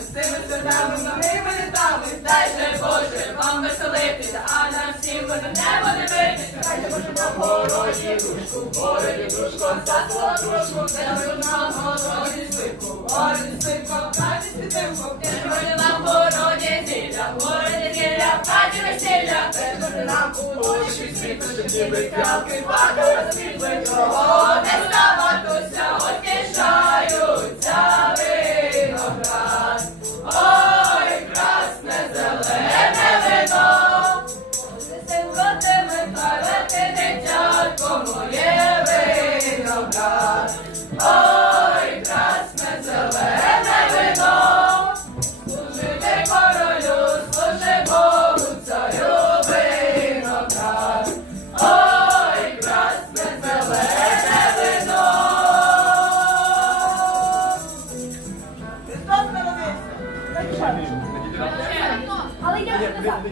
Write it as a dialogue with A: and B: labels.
A: З тими святами, з новими літами, дай же Боже вам веселитися, а нам всім на небо дивитися. Дайте Боже на городі дружку, в городі дружко, за свого дружку, де ви на городі свитку, в хаті світинку, де ж городі зілля, городі зілля, в хаті весілля, городі нам у душі світло, що ті витрялки, плакали світлить, о, не ставатуся, отішаються виноград. Ой, красне зелене вино, Синко, ти Михайле, ти дитятко моє виноград.
B: Але я сказав,